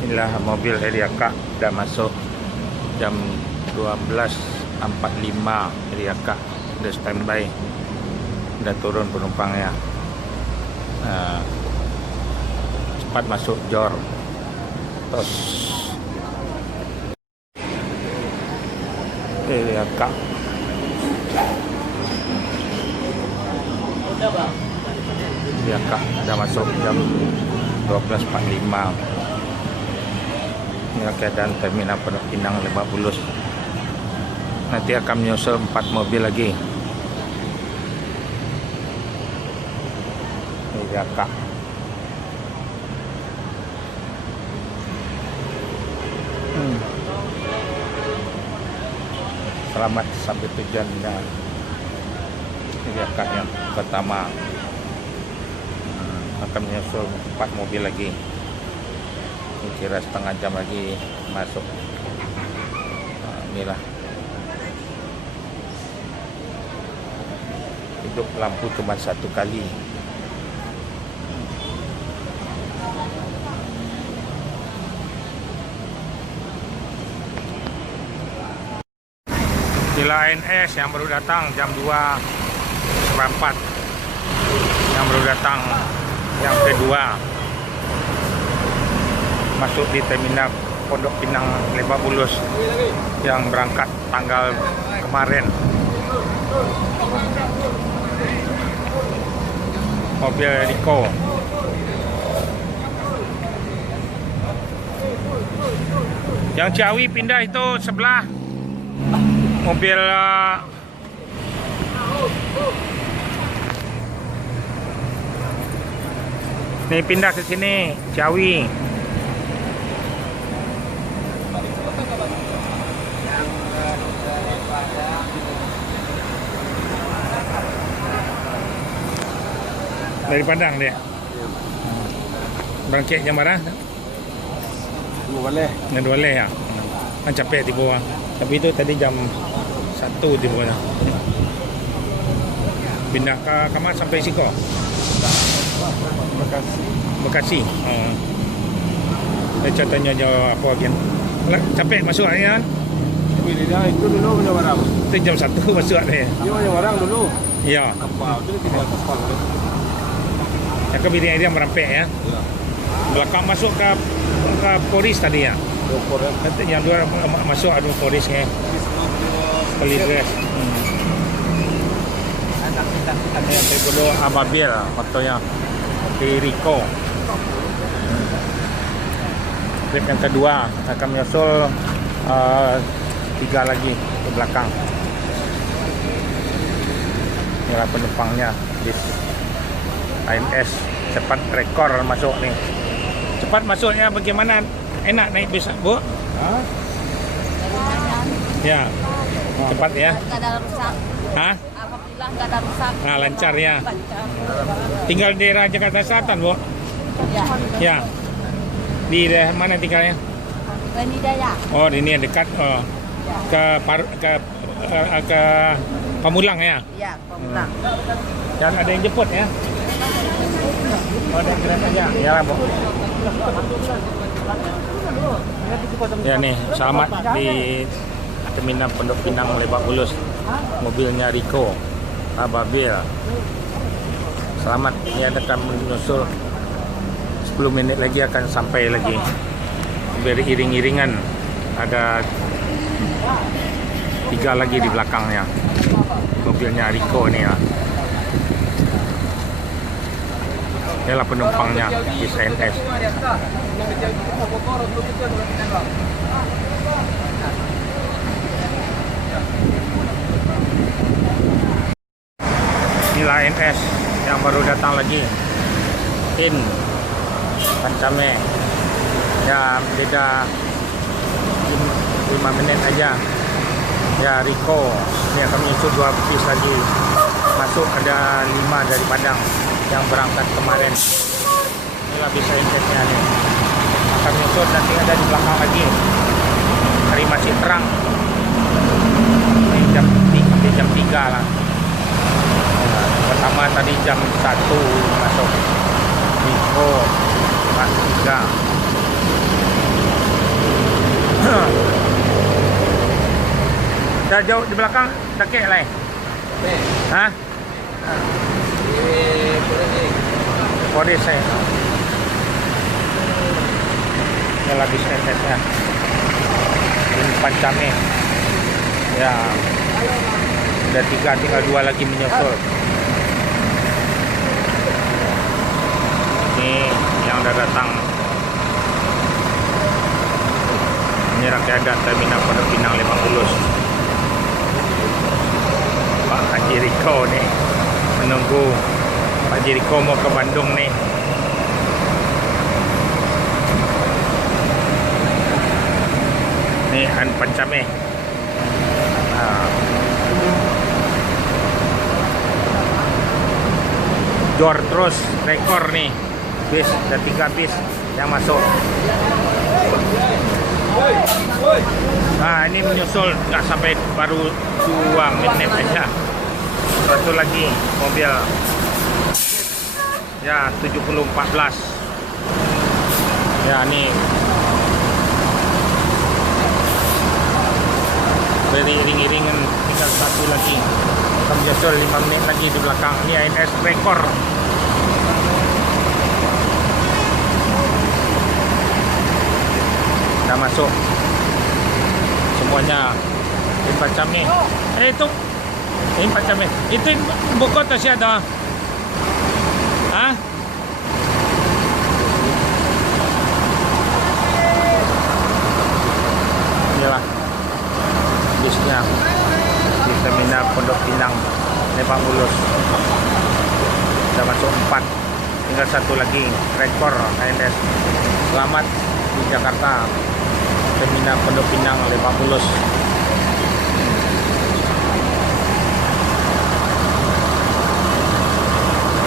Inilah mobil Eriaka udah masuk jam 12.45. Eriaka udah standby, udah turun penumpangnya. Cepat masuk Jor. Tos Eriaka. Eriaka udah masuk jam 12.45. Inilah keadaan terminal Pondok Pinang Lebak Bulus. Nanti akan menyusul 4 mobil lagi. Eriaka. Selamat sampai tujuannya. Eriaka yang pertama. Akan menyusul 4 mobil lagi. Kira setengah jam lagi masuk. Inilah hidup lampu cuma satu kali. Gila ANS yang baru datang jam 2.04, yang baru datang yang kedua masuk di terminal Pondok Pinang Lebak Bulus yang berangkat tanggal kemarin. Mobil Rico. Yang Ciawi pindah itu sebelah mobil nih pindah ke sini Ciawi. Dari Padang dia. Berangkat jam berapa? 2 ya. Kan capek di bawah. Tapi itu tadi jam 1 di bawah. Pindah ke mana sampai Siko? Bekasi. Oh. Saya tanya jawab apa lagi? Capek masuk ni kan? Dia itu dulu punya barang. Itu jam 1 masuk dia. Dia punya barang dulu. Ya. Kapal itu tidak kapal. Yang kebidian dia merampek ya. Belakang masuk ke Polis tadi ya. Yang dua masuk ada Polis ya. Polis. Ada yang terbunuh Ababil fotonya di Rico. Trip yang kedua akan menyusul 3 lagi ke belakang. Inilah penumpangnya di ANS. Cepat rekor masuk nih. Cepat masuknya bagaimana? Enak naik bis, Bu? Hah? Ya. Cepat ya. Nggak ada rusak. Hah? Alhamdulillah nggak ada rusak. Nah, lancar ya. Lancar. Tinggal di daerah Jakarta Selatan, Bu? Ya. Ya. Di daerah mana tinggalnya? Ini Daya. Oh, ini yang dekat ke Pamulang ya. Ya, Pemulang. Dan ada yang jemput ya. Oh, ada yang keren aja. Ya lah, Bu. Ya nih, selamat di terminal Pondok Pinang Lebak Bulus. Mobilnya Rico Ababil. Selamat, ini akan menyusul 10 menit lagi akan sampai lagi. Beriring-iringan. Ada 3 lagi di belakangnya. Mobilnya Rico ini ya. Inilah penumpangnya di ANS. Inilah ANS yang baru datang lagi. In Pancame. Ya, beda 5 menit aja. Ya, Rico. Ini akan menyusul 2 bis lagi. Masuk ada 5 dari Padang yang berangkat kemarin. Inilah bis ANS-nya nih. Akan menyusul nanti ada di belakang lagi. Hari masih terang. Ini jam 3 lah. Pertama tadi jam 1 masuk Rico, Mas 3. Dah jauh di belakang, dah kek lah. Ha? Polis saya. Ini lagi SSS-nya. Ini Pancame. Ya. Ada 3, tinggal 2 lagi menyusul. Ini yang dah datang. Ini rakyat terminal Pondok Pinang Lebak Bulus. Pak Haji Riko nih menunggu. Pak Haji Riko mau ke Bandung nih. Ini Han Pancame. Jor terus rekor nih. Bis, ada 3 bis yang masuk. Nah, ini menyusul nggak sampai baru 2 menit aja. Satu lagi mobil. Ya, 7014. Ya, ini beri iring-iringan, tinggal satu lagi. Akan menyusul 5 menit lagi di belakang. Ini ANS rekor. Dah masuk semuanya. Ini Pancame. Itu ini Pancame. Itu buku atau siapa? Hah? Inilah bisnya di terminal Pondok Pinang Lebak Bulus. Sudah masuk 4. Tinggal satu lagi rekor ANS. Selamat di Jakarta. Terminal Pondok Pinang Lebak Bulus.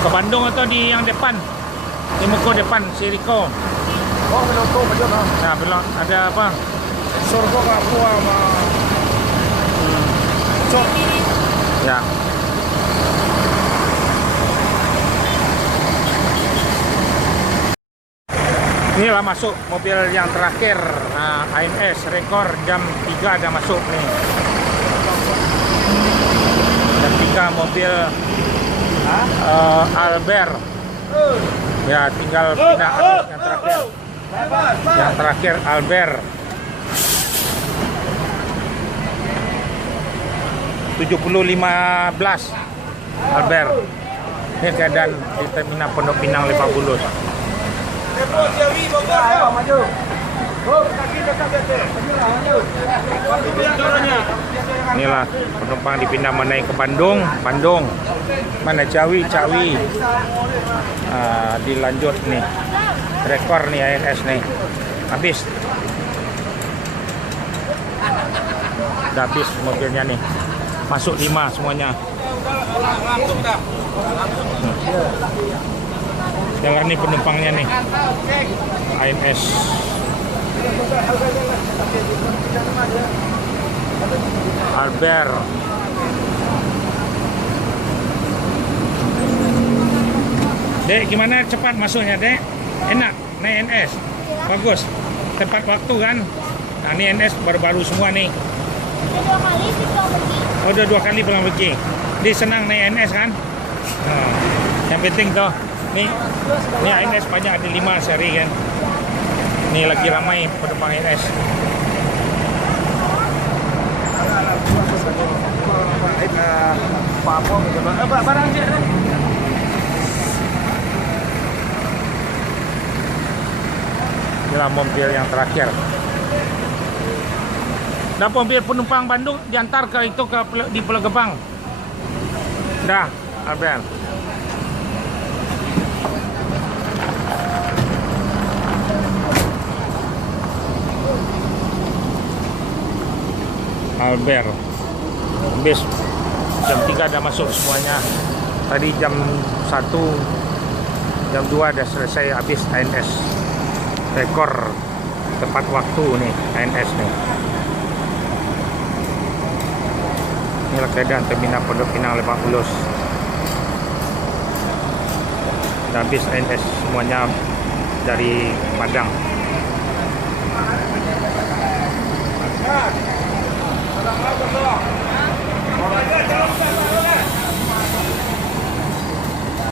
Ke Bandung atau di yang depan? Di muka depan si Riko. Oh, menonton macam mana? Nah, belum ada apa? Sorgo ke aku sama. Cok. Ya. Inilah masuk mobil yang terakhir. Nah, ANS rekor jam 3 ada masuk nih. Jam 3 mobil Albert. Ya, tinggal pindah yang terakhir. Yang terakhir Albert. 7015 Albert. Ini keadaan di terminal Pondok Pinang Lebak Bulus. Inilah penumpang dipindah menaik ke Bandung. Bandung. Mana Cawi. Dilanjut nih. Rekor nih ANS nih. Habis. Udah habis mobilnya nih. Masuk 5 semuanya. Yang ini penumpangnya nih. ANS. Albert. Dek, gimana cepat masuknya, Dek? Enak naik ANS. Bagus. Tepat waktu kan? Nah, ini ANS baru-baru semua nih. Udah 2 kali pulang pergi. Oh, udah 2 kali pulang pergi. Dia senang naik ANS kan? Nah, yang penting tuh. Nih ANS banyak, ada 5 sehari kan. Ini lagi ramai penumpang ANS. Barang je dah. Inilah mobil yang terakhir. Dah mobil penumpang Bandung diantar ke itu di Pulau Gebang. Dah, Albert. Albert. Bis jam 3 dah masuk semuanya. Tadi jam 1, jam 2 dah selesai habis ANS. Rekor tepat waktu nih ANS nih. Inilah keadaan terminal Pondok Pinang Lebak Bulus. Dah habis ANS semuanya dari Padang.